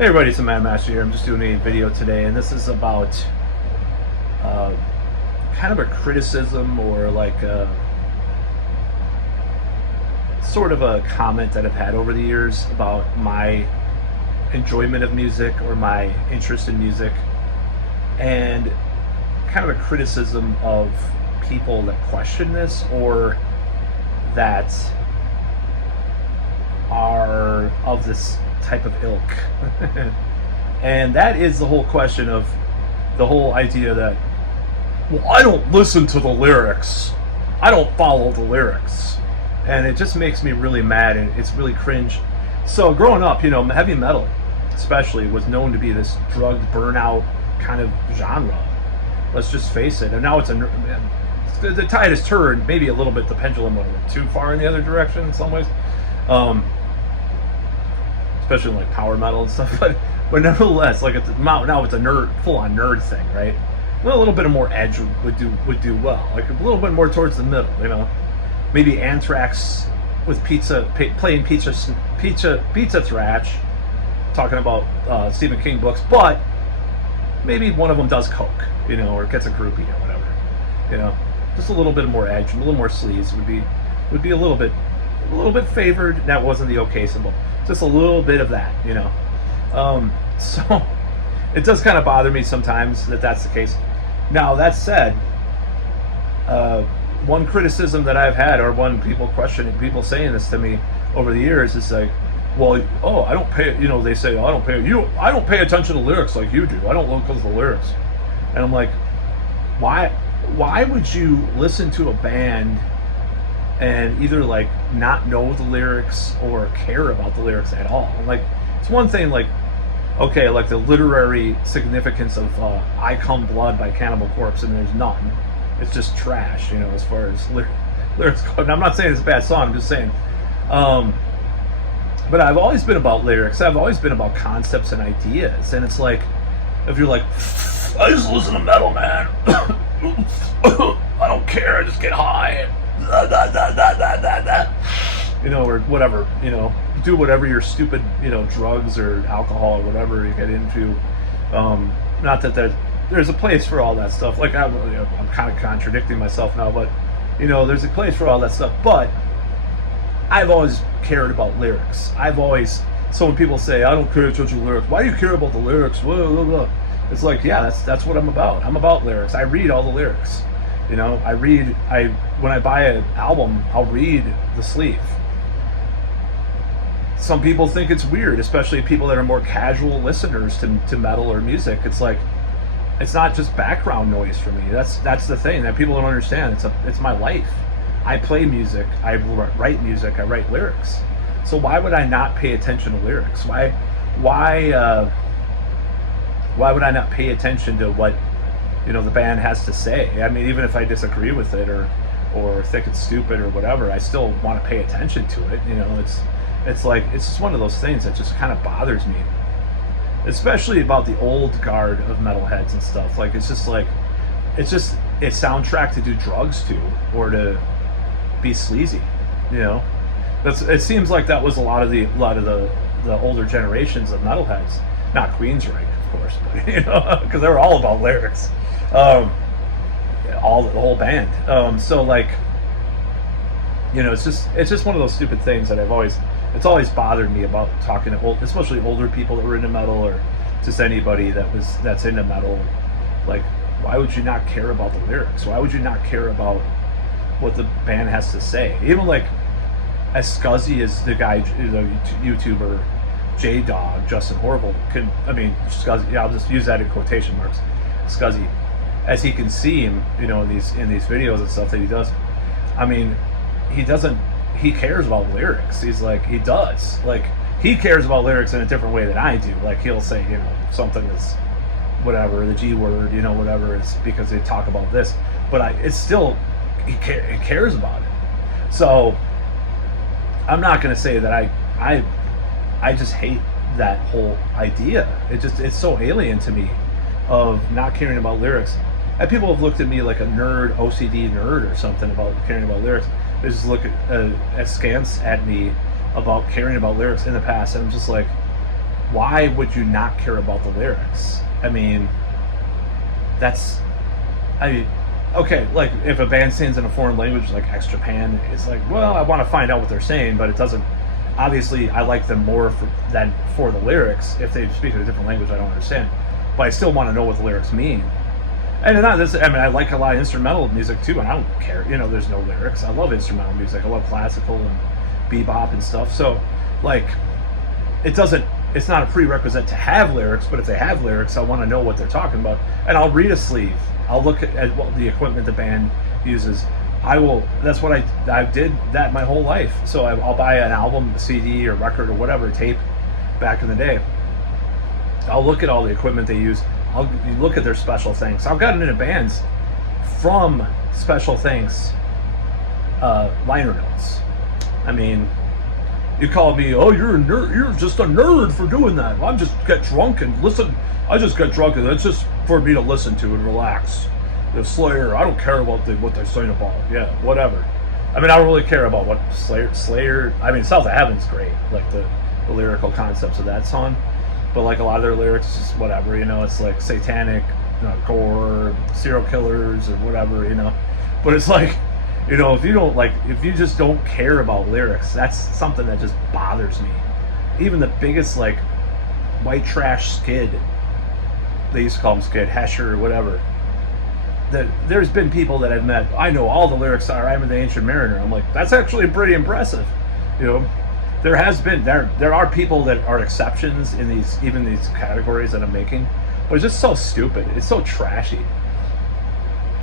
Hey everybody, it's MadMattster here. I'm just doing a video today, and this is about uh, kind of a criticism or like sort of a comment that I've had over the years about my enjoyment of music or my interest in music, and kind of a criticism of people that question this or that are of this type of ilk. And that is the whole question of the whole idea that, well, I don't listen to the lyrics, I don't follow the lyrics, and it just makes me really mad, and it's really cringe. So growing up, heavy metal especially was known to be this drugged burnout kind of genre, let's just face it. And now the tide has turned, maybe a little bit, the pendulum went too far in the other direction in some ways, especially in like power metal and stuff. But nevertheless, like now it's a nerd, full-on nerd thing, right? A little bit of more edge would do well, like a little bit more towards the middle, maybe Anthrax with playing pizza thrash, talking about Stephen King books, but maybe one of them does coke, or gets a groupie or whatever, just a little bit more edge, a little more sleaze would be a little bit favored. That wasn't the okay symbol, just a little bit of that, so it does kind of bother me sometimes that that's the case. Now that said, one criticism that I've had, or one people saying this to me over the years, is like, well, I don't pay, they say, I don't pay attention to lyrics like you do, I don't look at the lyrics. And I'm like, why would you listen to a band and either like not know the lyrics or care about the lyrics at all? Like, it's one thing, like, okay, like the literary significance of I Come Blood by Cannibal Corpse, and there's none. It's just trash, as far as lyrics go. And I'm not saying it's a bad song, I'm just saying. But I've always been about lyrics. I've always been about concepts and ideas. And it's like, if you're like, I just listen to metal, man. I don't care, I just get high. Or whatever, do whatever your stupid, drugs or alcohol or whatever you get into. Not that there's a place for all that stuff. Like, I'm kind of contradicting myself now, but there's a place for all that stuff. But I've always cared about lyrics. So when people say, I don't care about the lyrics, why do you care about the lyrics? Blah, blah, blah. It's like, yeah, that's what I'm about. I'm about lyrics. I read all the lyrics. When I buy an album, I'll read the sleeve. Some people think it's weird, especially people that are more casual listeners to metal or music. It's like, it's not just background noise for me. That's the thing that people don't understand. It's my life. I play music, I write music, I write lyrics. So why would I not pay attention to lyrics? Why would I not pay attention to what the band has to say? I mean, even if I disagree with it or think it's stupid or whatever, I still want to pay attention to it. It's like, it's just one of those things that just kind of bothers me, especially about the old guard of metalheads and stuff. Like, it's just a soundtrack to do drugs to, or to be sleazy. It seems like that was a lot of the older generations of metalheads. Not Queensrÿche, of course, but because they were all about lyrics, the whole band. So like, it's just one of those stupid things that it's always bothered me about talking to especially older people that were into metal, or just anybody that's into metal. Like, why would you not care about the lyrics? Why would you not care about what the band has to say? Even like, as scuzzy as the guy, the YouTuber J-Dog, Justin Horrible, scuzzy, yeah, I'll just use that in quotation marks, scuzzy, as he can seem, in these videos and stuff that he does. I mean, he cares about lyrics. He cares about lyrics in a different way than I do. Like, he'll say, something that's whatever, the G word, whatever, it's because they talk about this, but it's still, he cares about it. So I'm not going to say that I just hate that whole idea. It's so alien to me of not caring about lyrics. And people have looked at me like a nerd, OCD nerd or something about caring about lyrics. They just look askance at me about caring about lyrics in the past, and I'm just like, why would you not care about the lyrics? I mean, okay, like if a band sings in a foreign language like X Japan, it's like, well, I want to find out what they're saying, but it doesn't. Obviously, I like them more than for the lyrics. If they speak in a different language, I don't understand, but I still want to know what the lyrics mean. And not this. I mean, I like a lot of instrumental music too, and I don't care. There's no lyrics. I love instrumental music. I love classical and bebop and stuff. So, like, it doesn't. It's not a prerequisite to have lyrics, but if they have lyrics, I want to know what they're talking about, and I'll read a sleeve. I'll look at what the equipment the band uses. That's what I did that my whole life. So I'll buy an album, a CD, or record, or whatever, tape, back in the day. I'll look at all the equipment they use. I'll look at their special things. I've gotten into bands from special things, liner notes. I mean, you call me, oh, you're a nerd. You're just a nerd for doing that. Well, I just get drunk and listen. I just get drunk and it's just for me to listen to and relax. The Slayer, I don't care about what they're saying about. Yeah, whatever. I mean, I don't really care about what Slayer. I mean, South of Heaven's great, like the lyrical concepts of that song. But like a lot of their lyrics, is just whatever. It's like satanic, gore, serial killers, or whatever. But it's like, if you just don't care about lyrics, that's something that just bothers me. Even the biggest like white trash skid, they used to call them skid, Hesher, or whatever. There's been people that I've met, I know all the lyrics are I'm the Ancient Mariner. I'm like, that's actually pretty impressive. There are people that are exceptions in these categories that I'm making, but it's just so stupid. It's so trashy.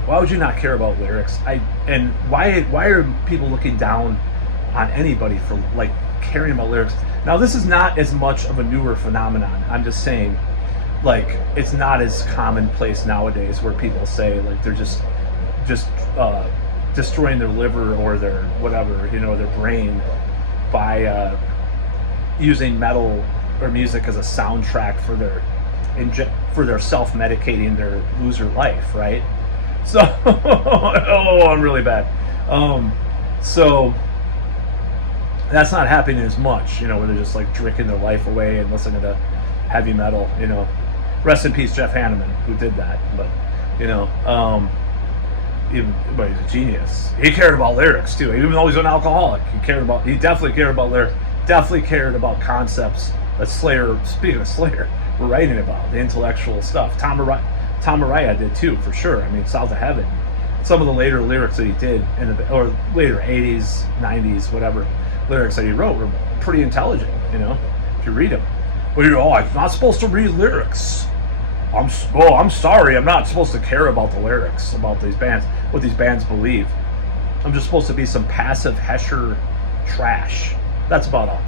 Why would you not care about lyrics? And why are people looking down on anybody for like caring about lyrics? Now, this is not as much of a newer phenomenon. I'm just saying, like, it's not as commonplace nowadays where people say like they're just destroying their liver or their whatever, their brain by using metal or music as a soundtrack for their self-medicating their loser life, right? So, I'm really bad. So that's not happening as much, where they're just like drinking their life away and listening to heavy metal, Rest in peace, Jeff Hanneman, who did that. But, but he's a genius. He cared about lyrics too, even though he's an alcoholic. He definitely cared about lyrics. Definitely cared about concepts that Slayer, speaking of Slayer, were writing about, the intellectual stuff. Tom Araya did too, for sure. I mean, South of Heaven. Some of the later lyrics that he did or later 80s, 90s, whatever lyrics that he wrote were pretty intelligent. If you read them. But I'm not supposed to read lyrics. I'm sorry, I'm not supposed to care about the lyrics, about these bands, what these bands believe. I'm just supposed to be some passive Hesher trash. That's about all.